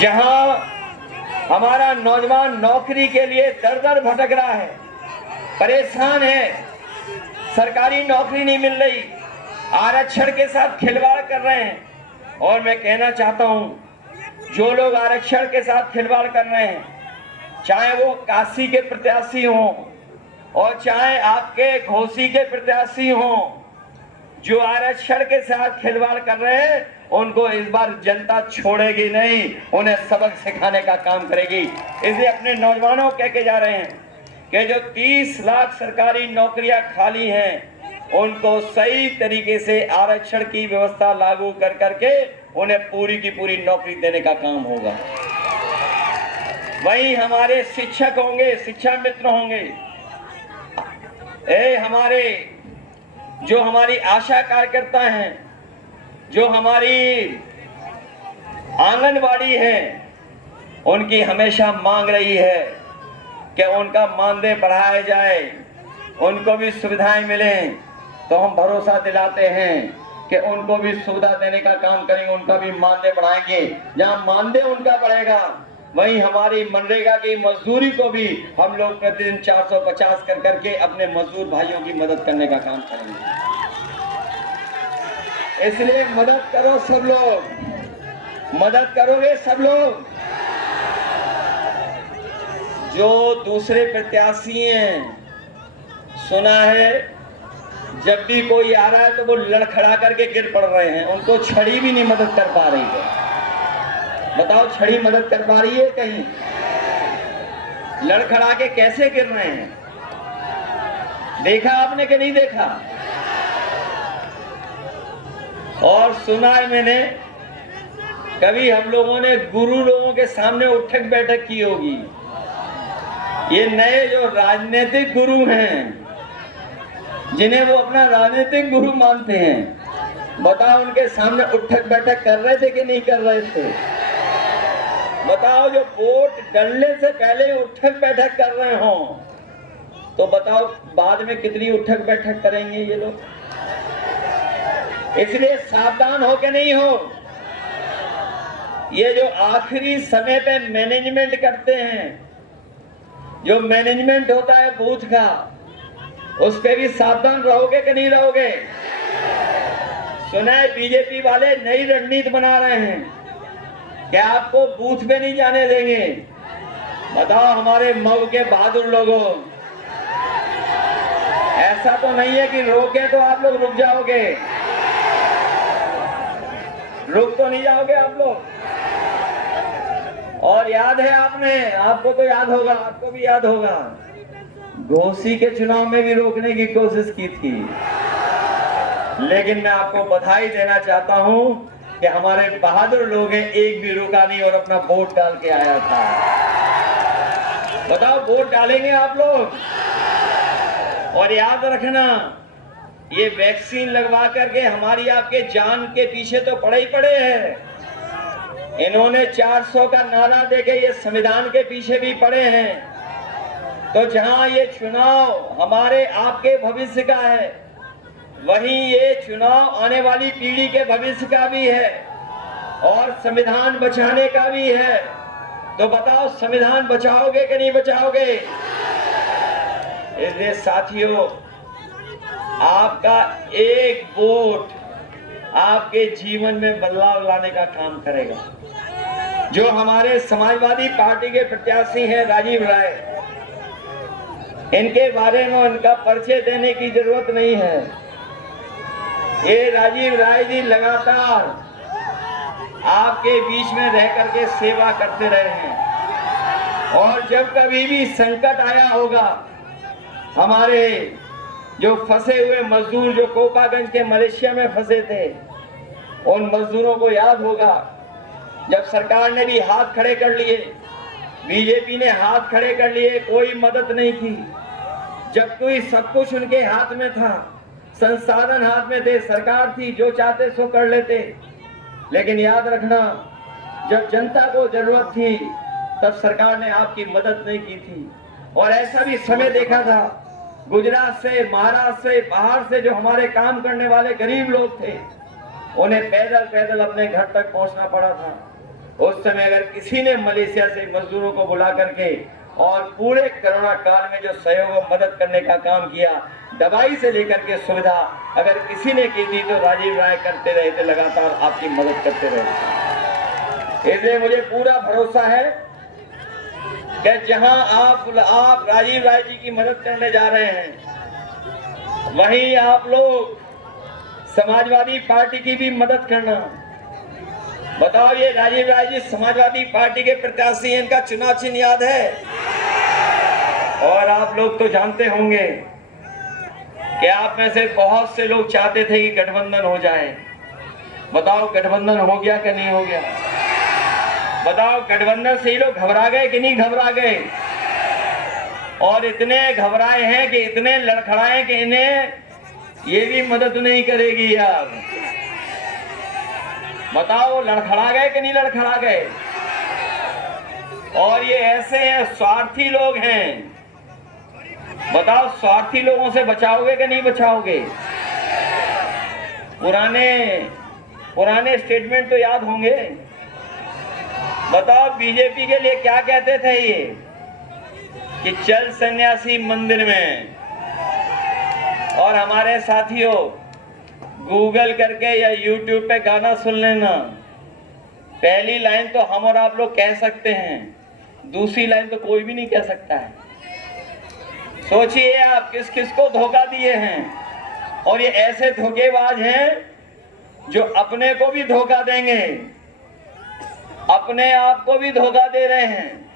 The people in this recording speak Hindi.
जहां हमारा नौजवान नौकरी के लिए दर दर भटक रहा है, परेशान है, सरकारी नौकरी नहीं मिल रही, आरक्षण के साथ खिलवाड़ कर रहे हैं। और मैं कहना चाहता हूं, जो लोग आरक्षण के साथ खिलवाड़ कर रहे हैं, चाहे वो काशी के प्रत्याशी हों और चाहे आपके घोसी के प्रत्याशी हों, जो आरक्षण के साथ खिलवाड़ कर रहे हैं उनको इस बार जनता छोड़ेगी नहीं, उन्हें सबक सिखाने का काम करेगी। इसलिए अपने नौजवानों कह के जा रहे हैं कि जो 30 लाख सरकारी नौकरियां खाली हैं उनको सही तरीके से आरक्षण की व्यवस्था लागू कर करके उन्हें पूरी की पूरी नौकरी देने का काम होगा। वहीं हमारे शिक्षक होंगे, शिक्षा मित्र होंगे, हमारे जो हमारी आशा कार्यकर्ता हैं, जो हमारी आंगनवाड़ी है, उनकी हमेशा मांग रही है कि उनका मानदेय बढ़ाया जाए, उनको भी सुविधाएं मिलें। तो हम भरोसा दिलाते हैं कि उनको भी सुविधा देने का काम करेंगे, उनका भी मानदेय बढ़ाएंगे। जहां मानदेय उनका बढ़ेगा वहीं हमारी मनरेगा की मजदूरी को भी हम लोग प्रतिदिन 450 कर करके अपने मजदूर भाइयों की मदद करने का काम करेंगे। इसलिए मदद करो सब लोग, मदद करोगे सब लोग। जो दूसरे प्रत्याशी हैं, सुना है जब भी कोई आ रहा है तो वो लड़खड़ा करके गिर पड़ रहे हैं, उनको छड़ी भी नहीं मदद कर पा रही है। बताओ, छड़ी मदद कर पा रही है कहीं? लड़खड़ा के कैसे गिर रहे हैं, देखा आपने कि नहीं देखा? और सुना है मैंने, कभी हम लोगों ने गुरु लोगों के सामने उठक बैठक की होगी। ये नए जो राजनीतिक गुरु हैं, जिन्हें वो अपना राजनीतिक गुरु मानते हैं, बताओ उनके सामने उठक बैठक कर रहे थे कि नहीं कर रहे थे? बताओ, जो वोट डलने से पहले उठक बैठक कर रहे हो, तो बताओ बाद में कितनी उठक बैठक करेंगे ये लोग? इसलिए सावधान हो के नहीं हो। ये जो आखिरी समय पे मैनेजमेंट करते हैं, जो मैनेजमेंट होता है बूथ का, उस पे भी सावधान रहोगे कि नहीं रहोगे? सुना है बीजेपी वाले नई रणनीति बना रहे हैं कि आपको बूथ पे नहीं जाने देंगे। बताओ हमारे मऊ के बहादुर लोगों, ऐसा तो नहीं है कि रोके तो आप लोग रुक जाओगे? रुक तो नहीं जाओगे आप लोग? और याद है आपने, आपको तो याद होगा, आपको भी याद होगा, घोसी के चुनाव में भी रोकने की कोशिश की थी। लेकिन मैं आपको बधाई देना चाहता हूं कि हमारे बहादुर लोग हैं, एक भी रुका नहीं और अपना वोट डाल के आया था। बताओ, वोट डालेंगे आप लोग? और याद रखना, ये वैक्सीन लगवा करके हमारी आपके जान के पीछे तो पड़े ही पड़े हैं। इन्होंने 400 का नारा देके ये संविधान के पीछे भी पड़े हैं। तो जहां ये चुनाव हमारे आपके भविष्य का है, वहीं ये चुनाव आने वाली पीढ़ी के भविष्य का भी है और संविधान बचाने का भी है। तो बताओ, संविधान बचाओगे कि नहीं बचाओगे? इसलिए साथियों, आपका एक वोट आपके जीवन में बदलाव लाने का काम करेगा। जो हमारे समाजवादी पार्टी के प्रत्याशी हैं राजीव राय, इनके बारे में इनका परिचय देने की जरूरत नहीं है। ये राजीव राय जी लगातार आपके बीच में रह करके सेवा करते रहे हैं और जब कभी भी संकट आया होगा, हमारे जो फंसे हुए मजदूर जो कोपागंज के मलेशिया में फंसे थे, उन मजदूरों को याद होगा, जब सरकार ने भी हाथ खड़े कर लिए, बीजेपी ने हाथ खड़े कर लिए, कोई मदद नहीं की। जब कोई सब कुछ उनके हाथ में था, संसाधन हाथ में थे, सरकार थी, जो चाहते सो कर लेते। लेकिन याद रखना, जब जनता को जरूरत थी तब सरकार ने आपकी मदद नहीं की थी। और ऐसा भी समय देखा था, गुजरात से, महाराष्ट्र से, बाहर से जो हमारे काम करने वाले गरीब लोग थे, उन्हें पैदल पैदल अपने घर तक पहुंचना पड़ा था। उस समय अगर किसी ने मलेशिया से मजदूरों को बुला करके और पूरे कोरोना काल में जो सहयोग और मदद करने का काम किया, दवाई से लेकर के सुविधा अगर किसी ने की थी तो राजीव राय करते रहे थे, लगातार आपकी मदद करते रहे। इसलिए मुझे पूरा भरोसा है कि जहां आप राजीव राय जी की मदद करने जा रहे हैं, वहीं आप लोग समाजवादी पार्टी की भी मदद करना। बताओ, ये राजीव राय जी समाजवादी पार्टी के प्रत्याशी हैं, इनका चुनाव चिन्ह याद है? और आप लोग तो जानते होंगे कि आप में से बहुत से लोग चाहते थे कि गठबंधन हो जाए। बताओ, गठबंधन हो गया कि नहीं हो गया? बताओ, गठबंधन से ही लोग घबरा गए कि नहीं घबरा गए? और इतने घबराए हैं कि इतने लड़खड़ाए कि इन्हें ये भी मदद नहीं करेगी यार। बताओ, लड़खड़ा गए कि नहीं लड़खड़ा गए? और ये ऐसे स्वार्थी लोग हैं। बताओ, स्वार्थी लोगों से बचाओगे कि नहीं बचाओगे? पुराने स्टेटमेंट तो याद होंगे। बताओ, बीजेपी के लिए क्या कहते थे ये कि चल सन्यासी मंदिर में। और हमारे साथियों, गूगल करके या यूट्यूब पे गाना सुन लेना। पहली लाइन तो हम और आप लोग कह सकते हैं, दूसरी लाइन तो कोई भी नहीं कह सकता है। सोचिए आप किस किस को धोखा दिए हैं। और ये ऐसे धोखेबाज हैं जो अपने को भी धोखा देंगे, अपने आप को भी धोखा दे रहे हैं।